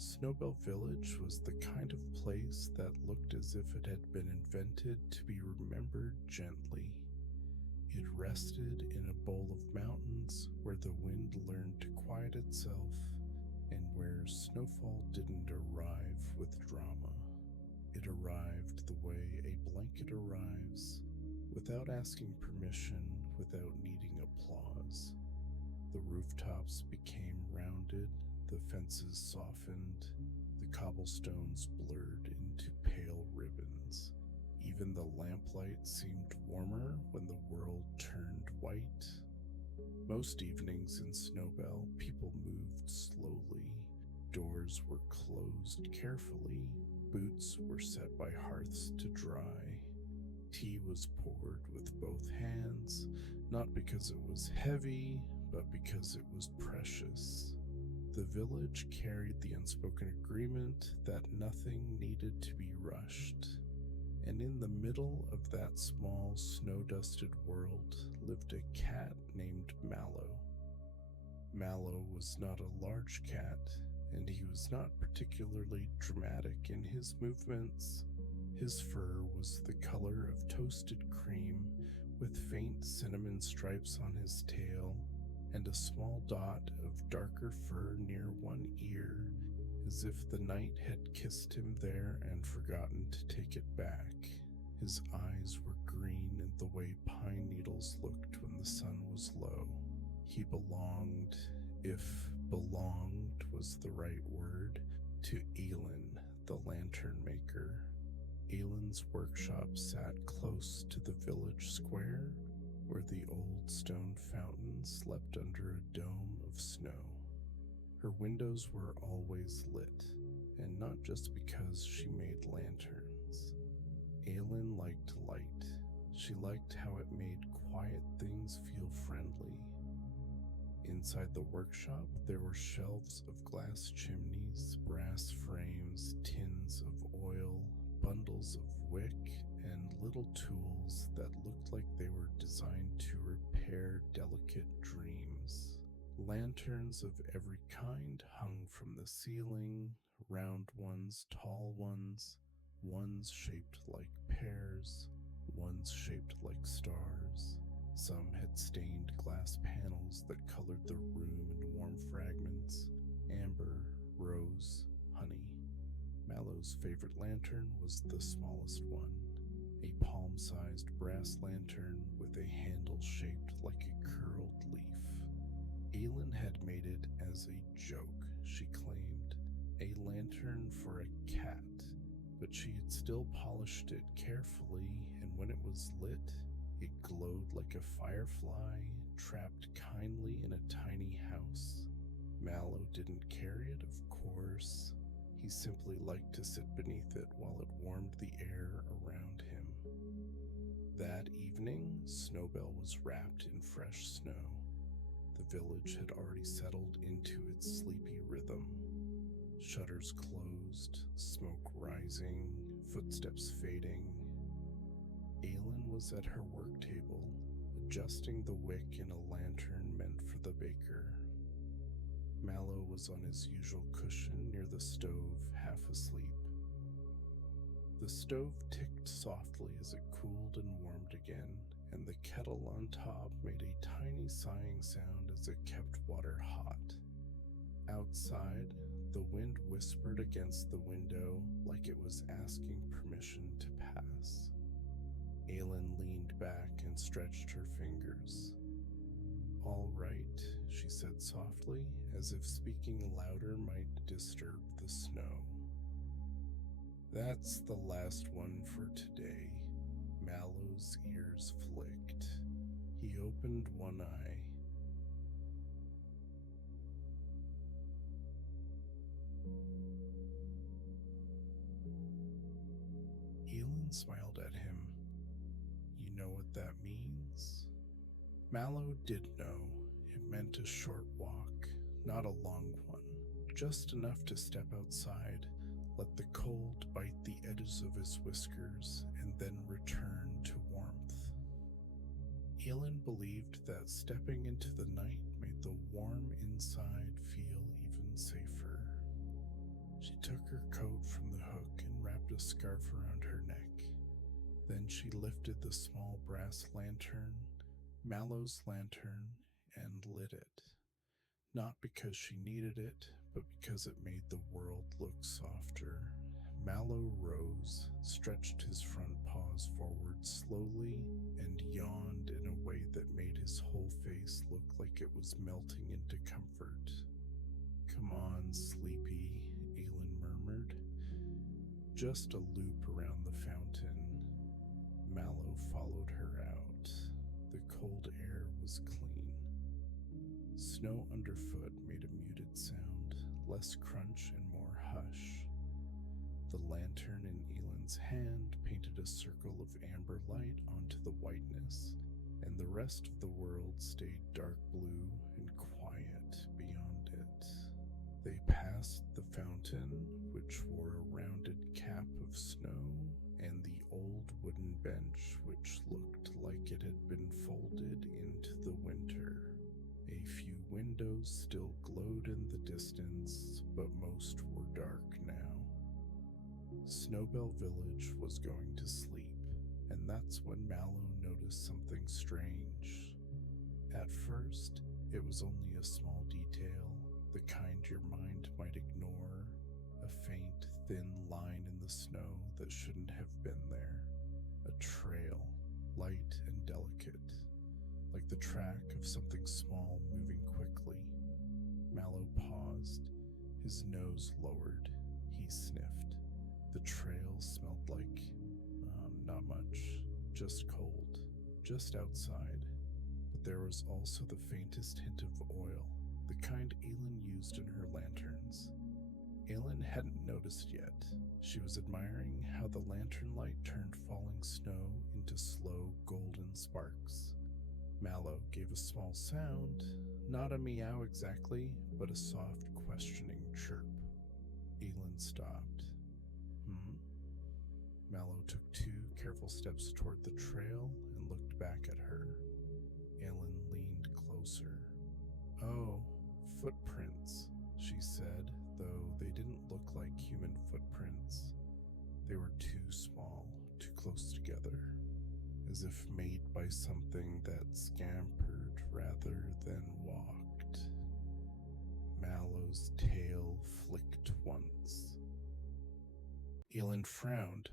Snowbell Village was the kind of place that looked as if it had been invented to be remembered gently. It rested in a bowl of mountains where the wind learned to quiet itself and where snowfall didn't arrive with drama. It arrived the way a blanket arrives, without asking permission, without needing applause. The rooftops became rounded, the fences softened, the cobblestones blurred into pale ribbons. Even the lamplight seemed warmer when the world turned white. Most evenings in Snowbell, people moved slowly. Doors were closed carefully. Boots were set by hearths to dry. Tea was poured with both hands, not because it was heavy, but because it was precious. The village carried the unspoken agreement that nothing needed to be rushed. And in the middle of that small, snow-dusted world lived a cat named Mallow. Mallow was not a large cat, and he was not particularly dramatic in his movements. His fur was the color of toasted cream, with faint cinnamon stripes on his tail, and a small dot of darker fur near one ear, as if the night had kissed him there and forgotten to take it back. His eyes were green in the way pine needles looked when the sun was low. He belonged, if belonged was the right word, to Elin, the lantern maker. Elin's workshop sat close to the village square, where the old stone fountain slept under a dome of snow. Her windows were always lit, and not just because she made lanterns. Aylin liked light. She liked how it made quiet things feel friendly. Inside the workshop, there were shelves of glass chimneys, brass frames, tins of oil, bundles of wick, and little tools that looked like they were designed to repair delicate dreams. Lanterns of every kind hung from the ceiling, round ones, tall ones shaped like pears, ones shaped like stars. Some had stained glass panels that colored the room in warm fragments: amber, rose, honey. Mallow's favorite lantern was the smallest one, a palm-sized brass lantern with a handle shaped like a curled leaf. Aylin had made it as a joke, she claimed, a lantern for a cat, but she had still polished it carefully, and when it was lit, it glowed like a firefly trapped kindly in a tiny house. Mallow didn't carry it, of course. He simply liked to sit beneath it while it warmed the air around him. That evening, Snowbell was wrapped in fresh snow. The village had already settled into its sleepy rhythm. Shutters closed, smoke rising, footsteps fading. Aylin was at her work table, adjusting the wick in a lantern meant for the baker. Mallow was on his usual cushion near the stove, half asleep. The stove ticked softly as it cooled and warmed again, and the kettle on top made a tiny sighing sound as it kept water hot. Outside, the wind whispered against the window like it was asking permission to pass. Aylin leaned back and stretched her fingers. "All right," she said softly, as if speaking louder might disturb the snow. "That's the last one for today." Mallow's ears flicked. He opened one eye. Elin smiled at him. "You know what that means?" Mallow did know. It meant a short walk, not a long one, just enough to step outside, let the cold bite the edges of his whiskers, and then return to warmth. Elin believed that stepping into the night made the warm inside feel even safer. She took her coat from the hook and wrapped a scarf around her neck. Then she lifted the small brass lantern, Mallow's lantern, and lit it. Not because she needed it, but because it made the world look softer. Mallow rose, stretched his front paws forward slowly, and yawned in a way that made his whole face look like it was melting into comfort. "Come on, sleepy," Aelin murmured. "Just a loop around the fountain." Mallow followed her out. The cold air was clean. Snow underfoot made a muted sound, less crunch and more hush. The lantern in Elin's hand painted a circle of amber light onto the whiteness, and the rest of the world stayed dark blue and quiet beyond it. They passed the fountain, which wore a rounded cap of snow, and the old wooden bench, which looked like it had been folded into the winter. A few windows still glowed in the distance, but most were dark now. Snowbell Village was going to sleep, and that's when Mallow noticed something strange. At first, it was only a small detail, the kind your mind might ignore, a faint, thin line in the snow that shouldn't have been there. A trail, light and delicate, like the track of something small moving quickly. Mallow paused, his nose lowered. He sniffed. The trail smelled like, not much, just cold, just outside. But there was also the faintest hint of oil, the kind Aelin used in her lanterns. Aelin hadn't noticed yet. She was admiring how the lantern light turned falling snow into slow golden sparks. Mallow gave a small sound, not a meow exactly, but a soft questioning chirp. Aelin stopped. Mallow took 2 careful steps toward the trail and looked back at her. Aelin leaned closer. "Oh, footprints," she said, though they didn't look like human footprints. They were too small, too close together, as if made by something that scampered rather than walked. Mallow's tail flicked once. Aelin frowned.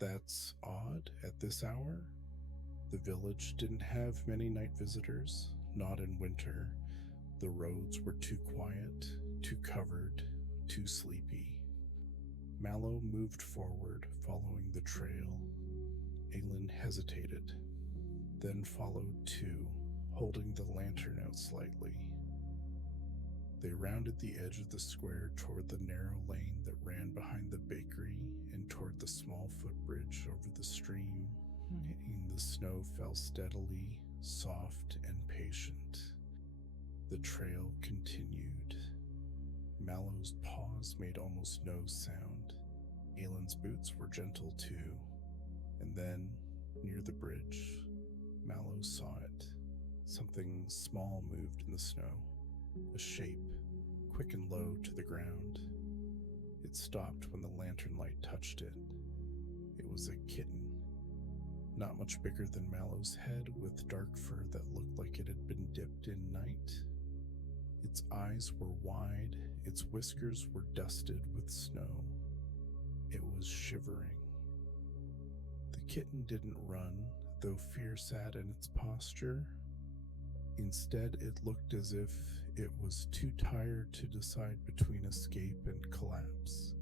"That's odd at this hour?" The village didn't have many night visitors, not in winter. The roads were too quiet, too covered, too sleepy. Mallow moved forward, following the trail. Aelin hesitated, then followed too, holding the lantern out slightly. They rounded the edge of the square toward the narrow lane that ran behind the bakery and toward the small footbridge over the stream. The snow fell steadily, soft and patient. The trail continued. Mallow's paws made almost no sound. Aelin's boots were gentle too. And then, near the bridge, Mallow saw it. Something small moved in the snow. A shape, quick and low to the ground. It stopped when the lantern light touched it. It was a kitten. Not much bigger than Mallow's head, with dark fur that looked like it had been dipped in night. Its eyes were wide, its whiskers were dusted with snow. It was shivering. The kitten didn't run, though fear sat in its posture. Instead, it looked as if it was too tired to decide between escape and collapse,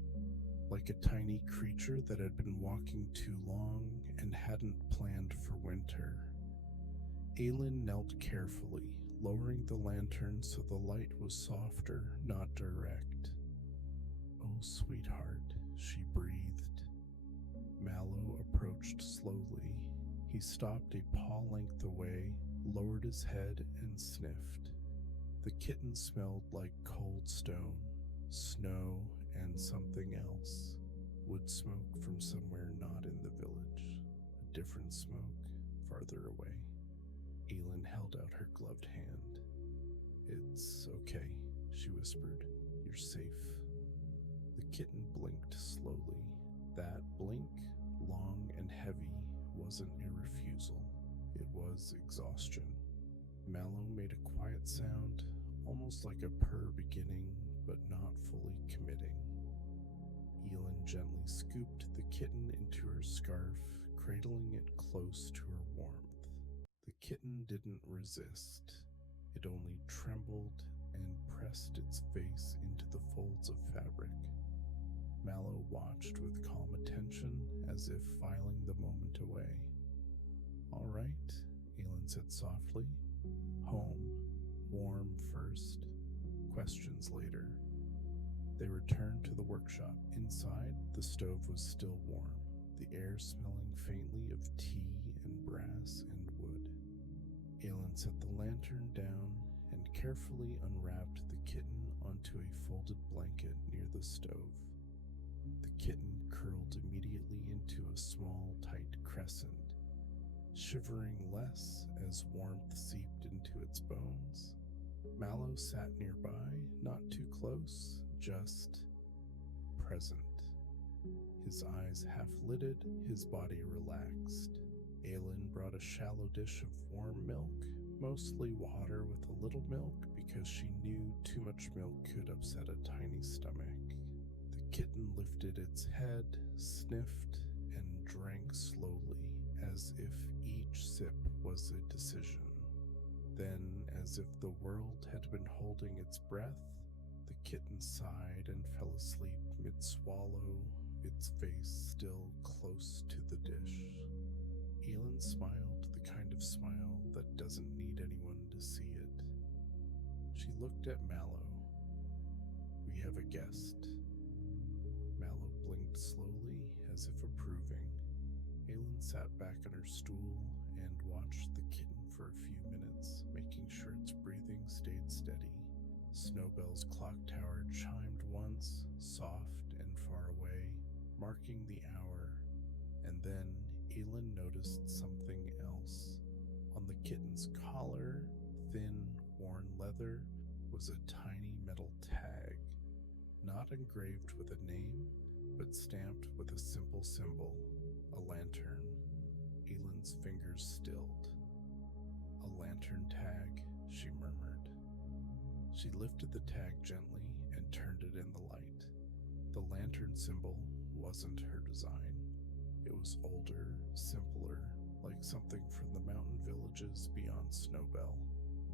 like a tiny creature that had been walking too long and hadn't planned for winter. Aelin knelt carefully, lowering the lantern so the light was softer, not direct. "Oh, sweetheart," she breathed. Mallow approached slowly. He stopped a paw length away, lowered his head, and sniffed. The kitten smelled like cold stone, snow, and something else. Wood smoke from somewhere not in the village. A different smoke, farther away. Aelin held out her gloved hand. "It's okay," she whispered. "You're safe." The kitten blinked slowly. That blink, long and heavy, wasn't a refusal. It was exhaustion. Mallow made a quiet sound, almost like a purr beginning, but not fully committing. Elin gently scooped the kitten into her scarf, cradling it close to her warmth. The kitten didn't resist. It only trembled and pressed its face into the folds of fabric. Mallow watched with calm attention, as if filing the moment away. "All right," Elin said softly. "Home. Warm first. Questions later." They returned to the workshop. Inside, the stove was still warm, the air smelling faintly of tea and brass and wood. Elin set the lantern down and carefully unwrapped the kitten onto a folded blanket near the stove. The kitten curled immediately into a small, tight crescent, shivering less as warmth seeped into its bones. Mallow sat nearby, not too close, just present. His eyes half-lidded, his body relaxed. Aelin brought a shallow dish of warm milk, mostly water with a little milk because she knew too much milk could upset a tiny stomach. The kitten lifted its head, sniffed, and drank slowly, as if each sip was a decision. Then, as if the world had been holding its breath, the kitten sighed and fell asleep mid-swallow, its face still close to the dish. Elin smiled the kind of smile that doesn't need anyone to see it. She looked at Mallow. "We have a guest." Mallow blinked slowly, as if approving. Elin sat back on her stool and watched the kitten for a few minutes, making sure its breathing stayed steady. Snowbell's clock tower chimed once, soft and far away, marking the hour, and then Elin noticed something else. On the kitten's collar, thin, worn leather, was a tiny metal tag, not engraved with a name, but stamped with a simple symbol, a lantern. Elin's fingers stilled. "A lantern tag," she murmured. She lifted the tag gently and turned it in the light. The lantern symbol wasn't her design. It was older, simpler, like something from the mountain villages beyond Snowbell.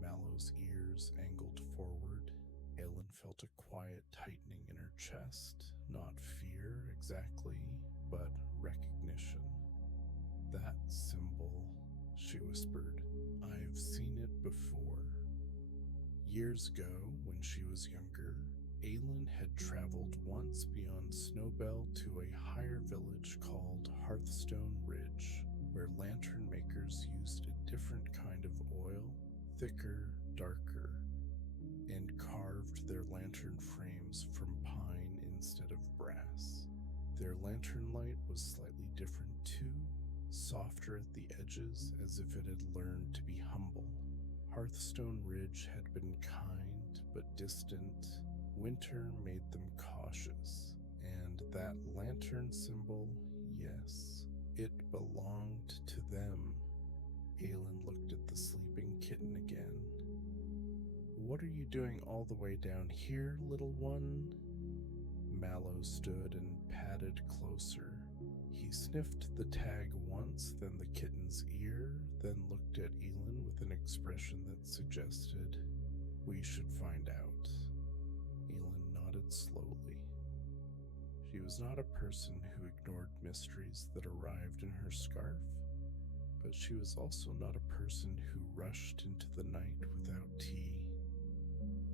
Mallow's ears angled forward. Aelin felt a quiet tightening in her chest, not fear exactly, but recognition. "That symbol," she whispered. "I've seen it before." Years ago, when she was younger, Aelin had traveled once beyond Snowbell to a higher village called Hearthstone Ridge, where lantern makers used a different kind of oil, thicker, darker, and carved their lantern frames from pine instead of brass. Their lantern light was slightly different too, softer at the edges, as if it had learned to be humble. Hearthstone Ridge had been kind but distant. Winter made them cautious, and that lantern symbol, yes, it belonged to them. Aelin looked at the sleeping kitten again. "What are you doing all the way down here, little one?" Mallow stood and padded closer. He sniffed the tag once, then the kitten's ear, then looked at Elin with an expression that suggested, "We should find out." Elin nodded slowly. She was not a person who ignored mysteries that arrived in her scarf, but she was also not a person who rushed into the night without tea.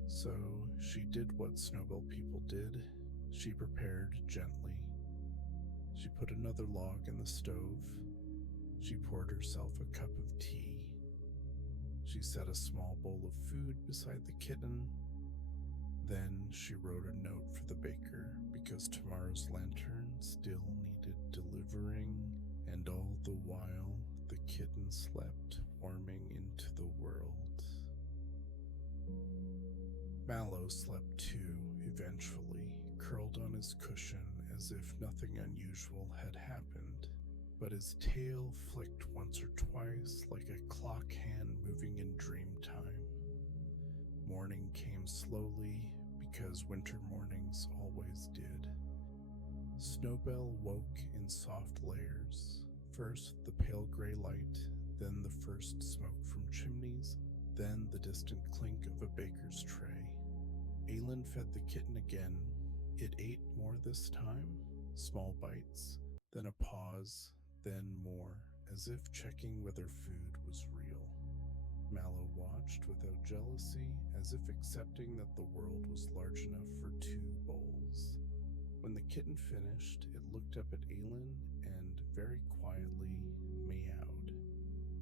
So she did what Snowbell people did. She prepared gently. She put another log in the stove. She poured herself a cup of tea. She set a small bowl of food beside the kitten. Then she wrote a note for the baker, because tomorrow's lantern still needed delivering, and all the while the kitten slept, warming into the world. Mallow slept too, eventually, curled on his cushion as if nothing unusual had happened, but his tail flicked once or twice like a clock hand moving in dream time. Morning came slowly, because winter mornings always did. Snowbell woke in soft layers. First the pale gray light, then the first smoke from chimneys, then the distant clink of a baker's tray. Aelin fed the kitten again. It ate more this time, small bites, then a pause, then more, as if checking whether food was real. Mallow watched without jealousy, as if accepting that the world was large enough for 2 bowls. When the kitten finished, it looked up at Aelin and, very quietly, meowed.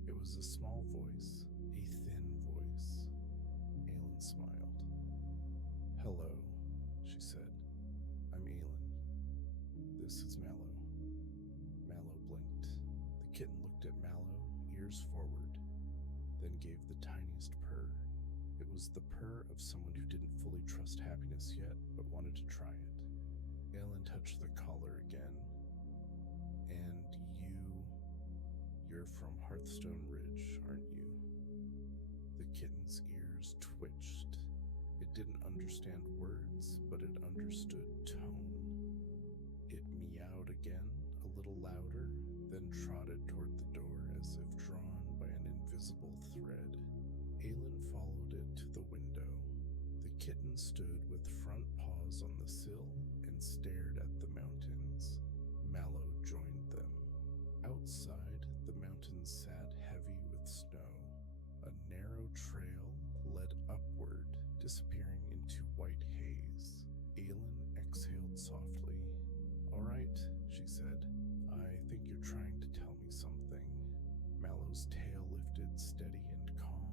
It was a small voice, a thin voice. Aelin smiled. "Hello," she said. "I'm Aelin. This is Mallow." Mallow blinked. The kitten looked at Mallow, ears forward, then gave the tiniest purr. It was the purr of someone who didn't fully trust happiness yet, but wanted to try it. Aelin touched the collar again. "And you're from Hearthstone Ridge, aren't you?" The kitten's ears twitched. It didn't understand words, but it understood tone. It meowed again, a little louder, then trotted toward the door as if drawn by an invisible thread. Aelin followed it to the window. The kitten stood with front paws on the sill and stared at the mountains. Mallow joined them. Outside, the mountains sat heavy with snow. A narrow trail led upward, disappearing into white haze. Aelin exhaled softly. "All right," she said. "I think you're trying to tell me something." Mallow's tail lifted steady and calm.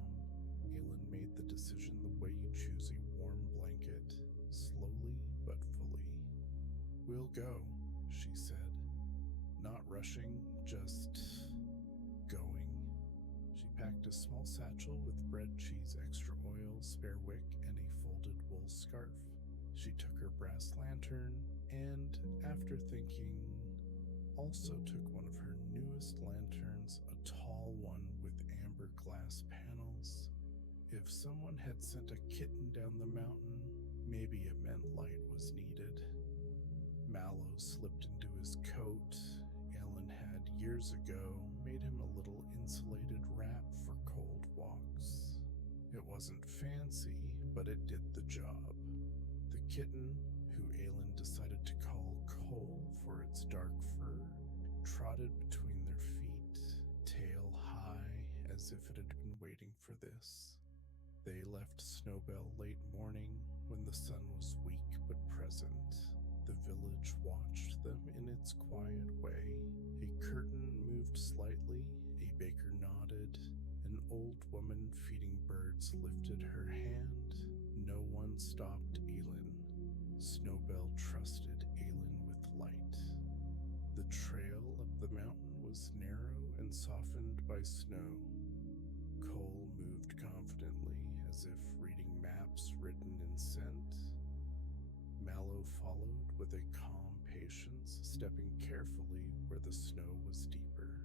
Aelin made the decision the way you choose a warm blanket, slowly but fully. "We'll go," she said. Not rushing, just going. She packed a small satchel with bread, cheese, extra oil, spare wick, and a folded wool scarf. She took her brass lantern and, after thinking, also took one of her newest lanterns, a tall one with amber glass panels. If someone had sent a kitten down the mountain, maybe it meant light was needed. Mallow slipped into his coat. Aelin had, years ago, made him a little insulated wrap for cold walks. It wasn't fancy, but it did the job. The kitten, who Aelin decided to call Cole for its dark fur, trotted between their feet, tail high, as if it had been waiting for this. They left Snowbell late morning when the sun was weak but present. The village watched them in its quiet way. A curtain moved slightly, a baker nodded, an old woman feeding birds lifted her hand. No one stopped Aelin. Snowbell trusted Aelin with light. The trail up the mountain was narrow and softened by snow. Cole moved confidently, as if reading maps written in scent. Mallow followed with a calm patience, stepping carefully where the snow was deeper.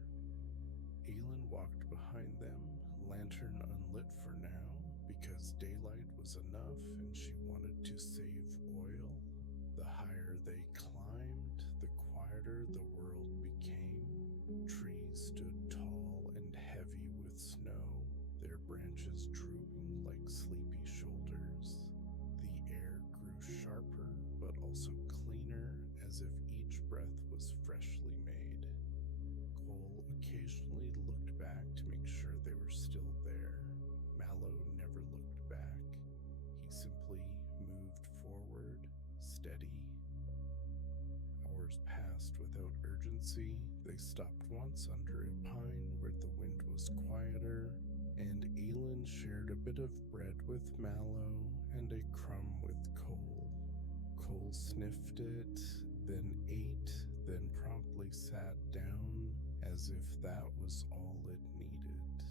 Aelin walked behind them, lantern unlit for now, because daylight was enough and she wanted to save oil. The higher they climbed, the quieter the world became. Trees stood tall and heavy with snow, their branches drooping like sleepy shoulders. The air grew sharper, but also cleaner, as if each breath was freshly made. Cole occasionally looked back to make sure they were still there. Mallow never looked back. He simply moved forward, steady. Hours passed without urgency. They stopped once under a pine where the wind was quieter, and Aelin shared a bit of bread with Mallow and a crumb with Cole. Cole sniffed it, then ate, then promptly sat down, as if that was all it needed.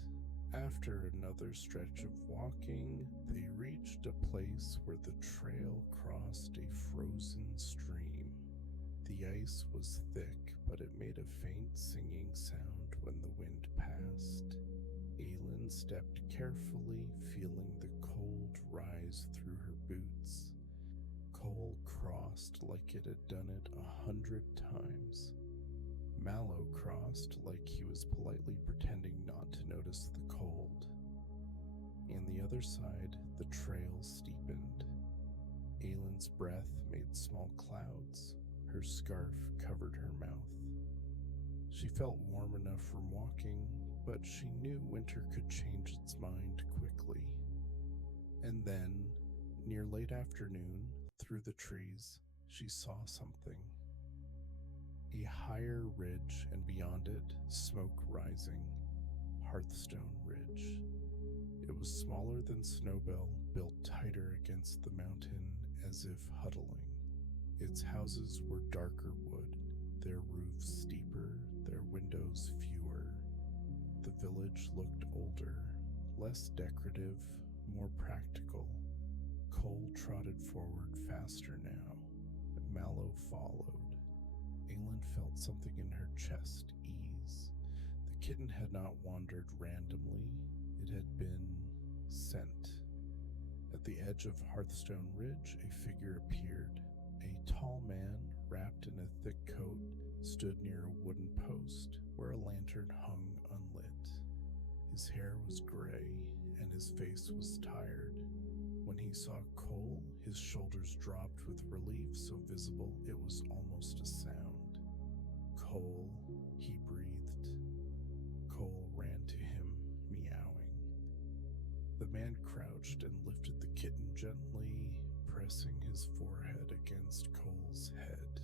After another stretch of walking, they reached a place where the trail crossed a frozen stream. The ice was thick, but it made a faint singing sound when the wind passed. Aelin stepped carefully, feeling the cold rise through her boots. Cole crossed like it had done it 100 times. Mallow crossed like he was politely pretending not to notice the cold. On the other side, the trail steepened. Aelin's breath made small clouds. Her scarf covered her mouth. She felt warm enough from walking, but she knew winter could change its mind quickly. And then, near late afternoon, through the trees, she saw something. A higher ridge, and beyond it, smoke rising. Hearthstone Ridge. It was smaller than Snowbell, built tighter against the mountain as if huddling. Its houses were darker wood, their roofs steeper, their windows fewer. The village looked older, less decorative, more practical. Cole trotted forward faster now. Mallow followed. Aelin felt something in her chest ease. The kitten had not wandered randomly. It had been sent. At the edge of Hearthstone Ridge, a figure appeared. A tall man, wrapped in a thick coat, stood near a wooden post where a lantern hung unlit. His hair was gray, and his face was tired. When he saw Cole, his shoulders dropped with relief so visible it was almost a sound. Cole, he breathed. Cole ran to him, meowing. The man crouched and lifted the kitten gently, pressing his forehead against Cole's head.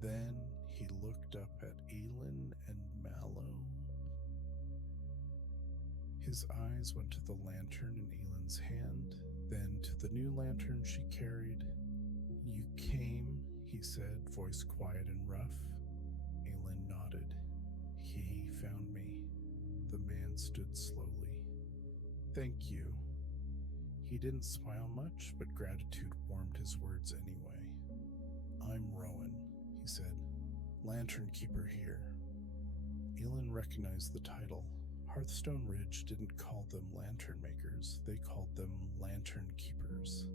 Then he looked up at Aelin and Mallow. His eyes went to the lantern in Aelin's hand, then to the new lantern she carried. "You came," he said, voice quiet and rough. Aelin nodded. "He found me." The man stood slowly. "Thank you." He didn't smile much, but gratitude warmed his words anyway. "I'm Rowan," he said. "Lantern Keeper here." Aelin recognized the title. Hearthstone Ridge didn't call them lantern makers, they called them lantern keepers.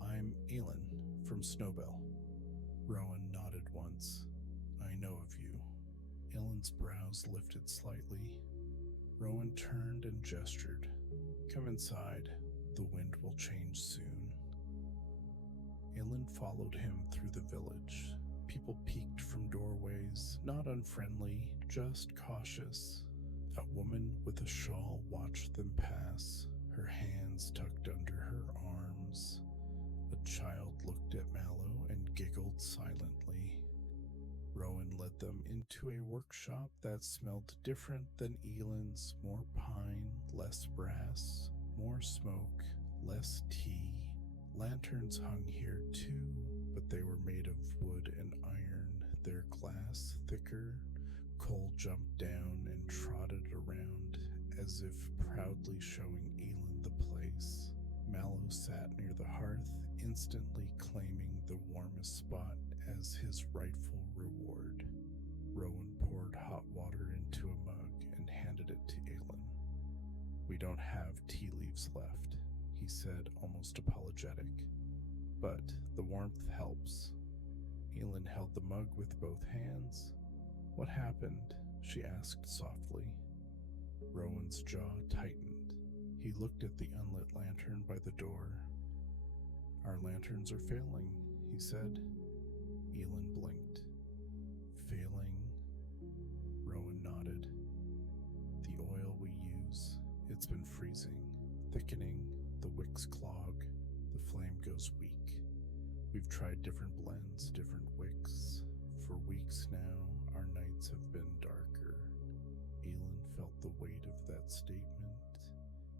"I'm Aelin, from Snowbell." Rowan nodded once. "I know of you." Aelin's brows lifted slightly. Rowan turned and gestured. "Come inside. The wind will change soon." Aelin followed him through the village. People peeked from doorways, not unfriendly, just cautious. A woman with a shawl watched them pass, her hands tucked under her arms. A child looked at Mallow and giggled silently. Rowan led them into a workshop that smelled different than Aelin's, more pine, less brass, more smoke, less tea. Lanterns hung here too, but they were made of wood and iron, their glass thicker. Cole jumped down and trotted around, as if proudly showing Aelin the place. Mallow sat near the hearth, instantly claiming the warmest spot as his rightful reward. Rowan poured hot water into a mug and handed it to Aelin. "We don't have tea leaves left," he said, almost apologetic. "But the warmth helps." Aelin held the mug with both hands. "What happened?" she asked softly. Rowan's jaw tightened. He looked at the unlit lantern by the door. "Our lanterns are failing," he said. Aelin blinked. "Failing?" Rowan nodded. "The oil we use, it's been freezing, thickening, the wicks clog, the flame goes weak. We've tried different blends, different wicks. For weeks now, our nights have been darker." Aelin felt the weight of that statement.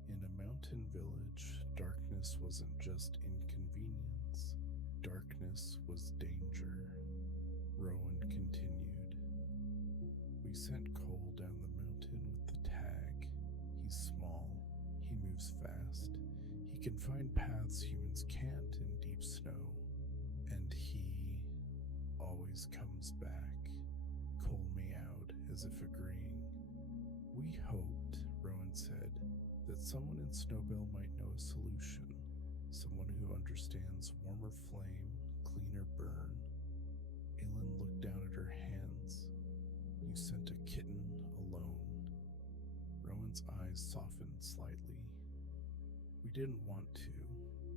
In a mountain village, darkness wasn't just inconvenience. Darkness was danger. Rowan continued. "We sent Cole down the mountain with the tag. He moves fast. He can find paths humans can't in deep snow. And he always comes back. Cole meowed, as if agreeing. We hoped, Rowan said, that someone in Snowbell might know a solution. Someone who understands warmer flame, cleaner burn. Aelin looked down at her hands. You sent a kitten alone. Rowan's eyes softened slightly. We didn't want to,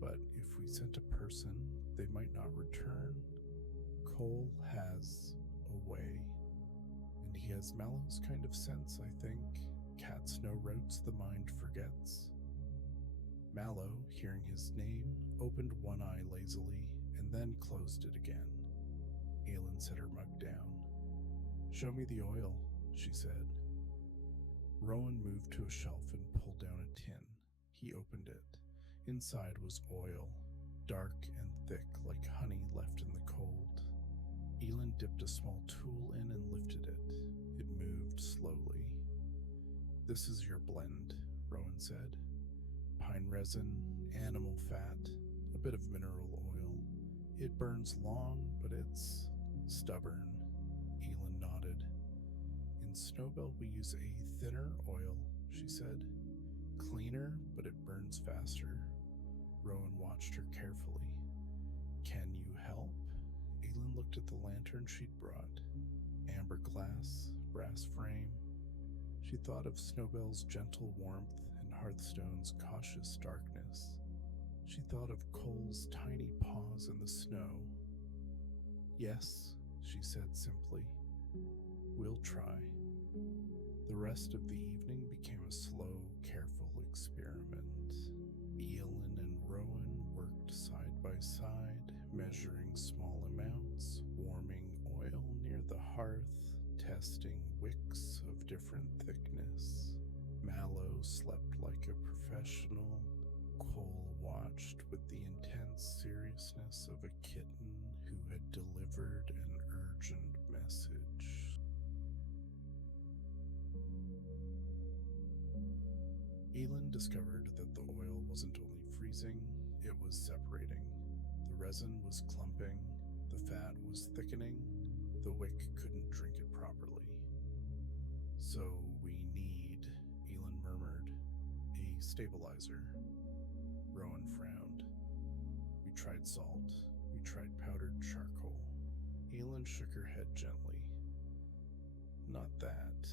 but if we sent a person, they might not return. Cole has a way, and he has Mallow's kind of sense, I think. Cats know routes the mind forgets. Mallow, hearing his name, opened one eye lazily and then closed it again. Aelin set her mug down. Show me the oil, she said. Rowan moved to a shelf and pulled down a tin. He opened it. Inside was oil, dark and thick like honey left in the cold. Aelin dipped a small tool in and lifted it. It moved slowly. This is your blend, Rowan said. Pine resin, animal fat, a bit of mineral oil. It burns long, but it's stubborn. Aelin nodded. In Snowbell we use a thinner oil, she said. Cleaner, but it burns faster. Rowan watched her carefully. Can you help? Aelin looked at the lantern she'd brought. Amber glass, brass frame. She thought of Snowbell's gentle warmth and Hearthstone's cautious darkness. She thought of Cole's tiny paws in the snow. Yes, she said simply. We'll try. The rest of the evening became a slow, careful experiment. Aelin and Rowan worked side by side, measuring small amounts, warming oil near the hearth, testing wicks of different thickness. Mallow slept like a professional. Cole watched with the intense seriousness of a kitten who had delivered an urgent message. Aelin discovered that the oil wasn't only freezing, it was separating. The resin was clumping, the fat was thickening, the wick couldn't drink it properly. So we need, Aelin murmured, a stabilizer. Rowan frowned. We tried salt. We tried powdered charcoal. Aelin shook her head gently. Not that.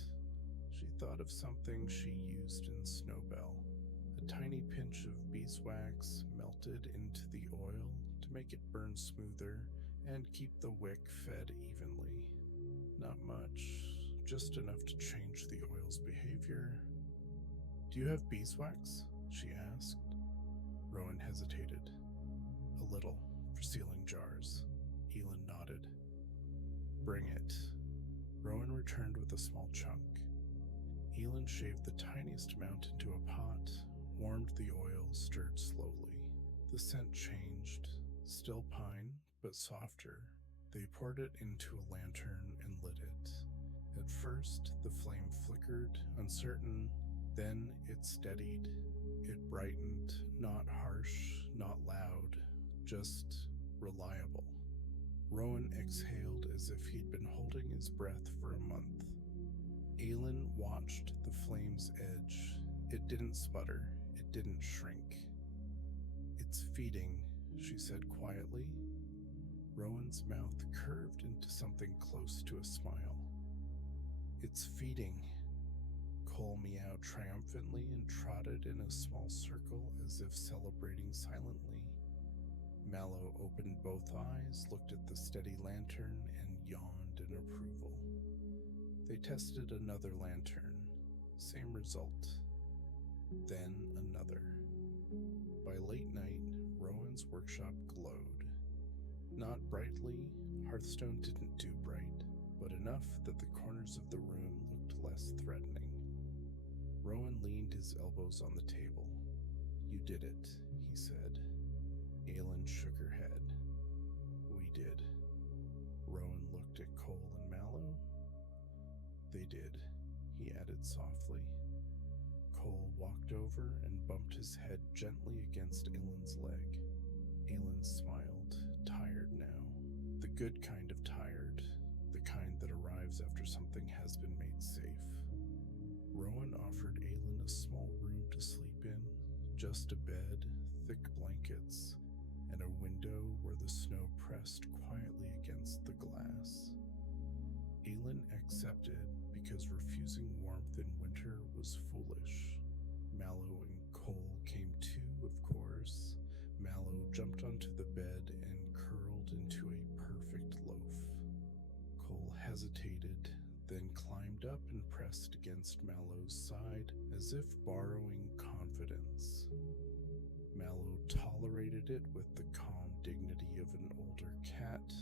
She thought of something she used in Snowbell. A tiny pinch of beeswax melted into the oil to make it burn smoother and keep the wick fed evenly. Not much, just enough to change the oil's behavior. Do you have beeswax? She asked. Rowan hesitated. A little, for sealing jars. Aelin nodded. Bring it. Rowan returned with a small chunk. Aelin shaved the tiniest amount into a pot, warmed the oil, stirred slowly. The scent changed, still pine, but softer. They poured it into a lantern and lit it. At first, the flame flickered, uncertain. Then it steadied. It brightened, not harsh, not loud, just reliable. Rowan exhaled as if he'd been holding his breath for a month. Aelin watched the flame's edge. It didn't sputter. It didn't shrink. It's feeding, she said quietly. Rowan's mouth curved into something close to a smile. It's feeding. Cole meowed triumphantly and trotted in a small circle as if celebrating silently. Mallow opened both eyes, looked at the steady lantern, and yawned in approval. They tested another lantern. Same result. Then another. By late night, Rowan's workshop glowed. Not brightly, Hearthstone didn't do bright, but enough that the corners of the room looked less threatening. Rowan leaned his elbows on the table. You did it, he said. Aelin shook her head. We did. Rowan looked at Cole and Mallow. They did, he added softly. Cole walked walked over and bumped his head gently against Aylin's leg. Aylin smiled, tired now. The good kind of tired, the kind that arrives after something has been made safe. Rowan offered Aylin a small room to sleep in, just a bed, thick blankets, and a window where the snow pressed quietly against the glass. Aylin accepted because refusing warmth in winter was foolish. Mallow and Cole came too, of course. Mallow jumped onto the bed and curled into a perfect loaf. Cole hesitated, then climbed up and pressed against Mallow's side as if borrowing confidence. Mallow tolerated it with the calm dignity of an older cat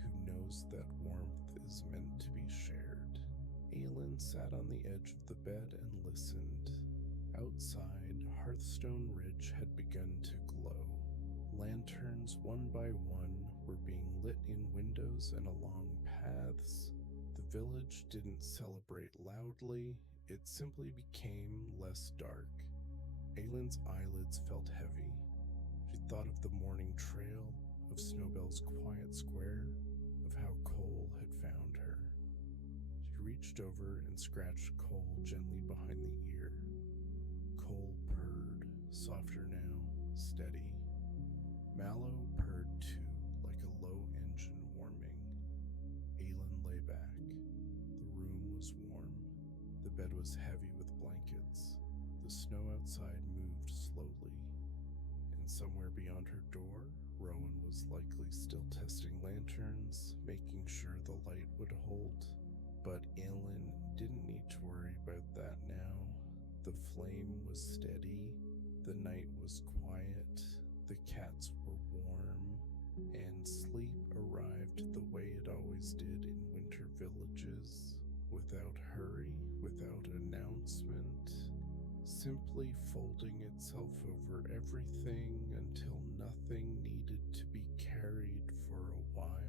who knows that warmth is meant to be shared. Aylin sat on the edge of the bed and listened. Outside, Hearthstone Ridge had begun to glow. Lanterns, one by one, were being lit in windows and along paths. The village didn't celebrate loudly, it simply became less dark. Aylin's eyelids felt heavy. She thought of the morning trail, of Snowbell's quiet square, of how Cole had found her. She reached over and scratched Cole gently behind the ear. Cole purred, softer now, steady. Mallow purred too, like a low engine warming. Aylin lay back. The room was warm. The bed was heavy with blankets. The snow outside moved slowly. And somewhere beyond her door, Rowan was likely still testing lanterns, making sure the light would hold. But Aylin didn't need to worry about that now. The flame was steady. The night was quiet. The cats were warm. And sleep arrived the way it always did in winter villages. Without hurry, without announcement. Simply folding itself over everything until nothing needed to be carried for a while.